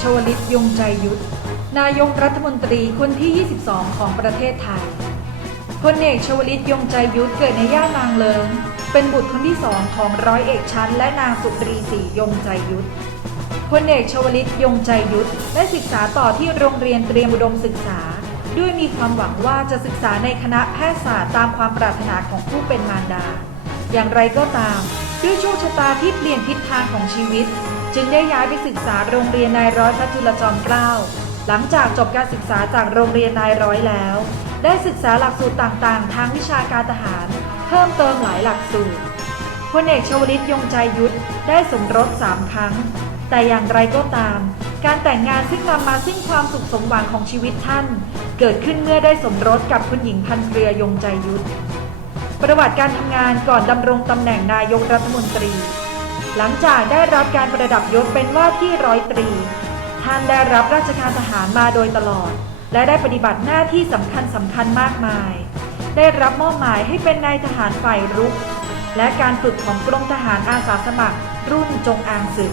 ชวลิตยงใจยุทธนายกรัฐมนตรีคนที่ 22 ของประเทศไทยพลเอกชวลิตยงใจยุทธเกิดในย่านนางเลิง เป็นบุตรคนที่สองของร้อยเอกชั้น และนางสุตรีศรียงใจยุทธพลเอกชวลิตยงใจยุทธได้ศึกษาต่อที่โรงเรียนเตรียมอุดมศึกษา ด้วยมีความหวังว่าจะศึกษาในคณะแพทยศาสตร์ตามความปรารถนาของผู้เป็นมารดา อย่างไรก็ตาม ด้วยโชคชะตาที่เปลี่ยนทิศทางของชีวิต จึงได้ย้ายไปศึกษาโรงเรียนนายร้อยพระจุลจอมเกล้า หลังจากจบการศึกษาจากโรงเรียนนายร้อยแล้ว ได้ศึกษาหลักสูตรต่างๆ ทางวิชาการทหาร เพิ่มเติมหลายหลักสูตรพลเอกชวลิตยงใจยุทธได้สมรสสามครั้ง แต่อย่างไรก็ตาม การแต่งงานซึ่งนำมาซึ่งความสุขสมหวังของชีวิตท่าน เกิดขึ้นเมื่อได้สมรสกับคุณหญิงพันเรือยงใจยุทธประวัติการทำงานก่อนดำรงตำแหน่งนายกรัฐมนตรี หลังจากได้รับการประดับยศเป็นว่าที่ร้อยตรี ท่านได้รับราชการทหารมาโดยตลอด และได้ปฏิบัติหน้าที่สำคัญสำคัญมากมาย ได้รับมอบหมายให้เป็นนายทหารฝ่ายรุก และการฝึกของกรมทหารอาสาสมัคร รุ่นจงอางศึก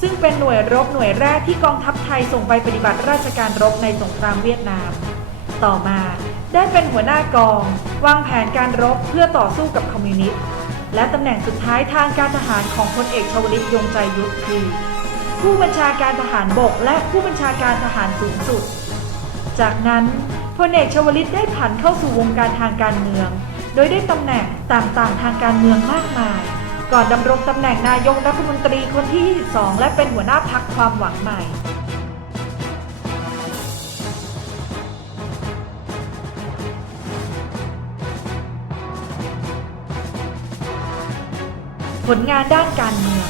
ซึ่งเป็นหน่วยรบหน่วยแรกที่กองทัพไทยส่งไปปฏิบัติราชการรบในสงครามเวียดนาม ต่อมาได้เป็นหัวหน้ากอง วางแผนการรบเพื่อต่อสู้กับคอมมิวนิสต์ และตำแหน่งสุดท้ายทางการทหารของพลเอกชวลิตยงใจยุทธคือ ผู้บัญชาการทหารบกและผู้บัญชาการทหารสูงสุด จากนั้นพลเอกชวลิตได้ผันเข้าสู่วงการทางการเมือง โดยได้ตำแหน่งต่างๆทางการเมืองมากมาย ก่อนดำรงตำแหน่งนายกรัฐมนตรีคนที่ 22 และเป็นหัวหน้าพักความหวังใหม่ ผลงานด้านการเมือง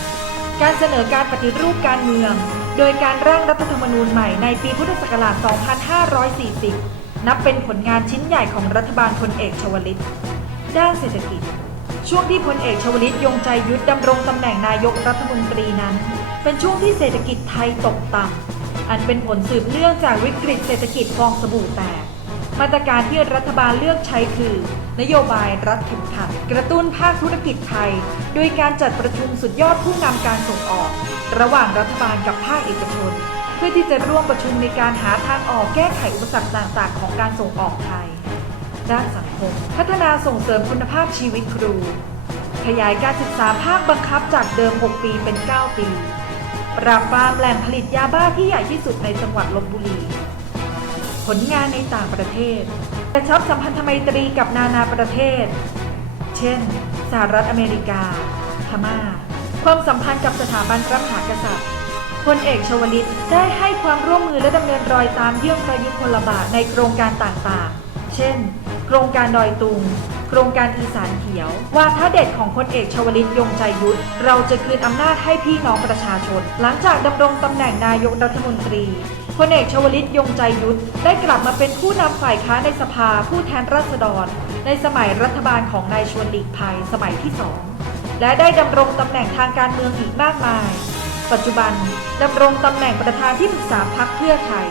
การเสนอการปฏิรูปการเมือง โดยการร่างรัฐธรรมนูญใหม่ในปีพุทธศักราช 2540 นับเป็นผลงานชิ้นใหญ่ของรัฐบาลพลเอกชวลิต ด้านเศรษฐกิจ ช่วงที่พลเอกชวลิตยงใจยุทธดำรงตำแหน่งนายกรัฐมนตรีนั้น เป็นช่วงที่เศรษฐกิจไทยตกต่ำอันเป็นผลสืบเนื่องจากวิกฤตเศรษฐกิจฟองสบู่แตก มาตรการที่รัฐบาลเลือกใช้คือ นโยบายรัฐเข็มขัด กระตุ้นภาคธุรกิจไทย โดยการจัดประชุมสุดยอดผู้นำการส่งออก ระหว่างรัฐบาลกับภาคเอกชน เพื่อที่จะร่วมประชุมในการหาทางออกแก้ไขอุปสรรคต่างๆ ของการส่งออกไทย ด้านสังคม พัฒนาส่งเสริมคุณภาพชีวิตครู ขยายการศึกษาภาคบังคับจากเดิม 6 ปีเป็น 9 ปี ปราบปรามแหล่งผลิตยาบ้าที่ใหญ่ที่สุดในจังหวัดลบบุรี ลงานในต่างประเทศกระชับสัมพันธไมตรีกับนานาประเทศ เช่น สหรัฐอเมริกา พม่า ความสัมพันธ์กับสถาบันพระมหากษัตริย์พลเอกชวลิตได้ให้ความร่วมมือและดำเนินรอยตามเยื่องประยุทธ์พลบาทในโครงการต่างๆ เช่น โครงการดอยตุง โครงการอีสานเขียว ว่าพระเด็ดของพลเอกชวลิตยงใจยุทธ เราจะคืนอำนาจให้พี่น้องประชาชน หลังจากดำรงตำแหน่งนายกรัฐมนตรี พลเอกชวลิตยงใจยุทธได้กลับมาเป็นผู้นำฝ่ายค้านในสภาผู้แทนราษฎร ในสมัยรัฐบาลของนายชวนหลีกภัยสมัยที่สองและได้ดำรงตำแหน่งทางการเมืองอีกมากมาย ปัจจุบันดำรงตำแหน่งประธานที่ปรึกษาพรรคเพื่อไทย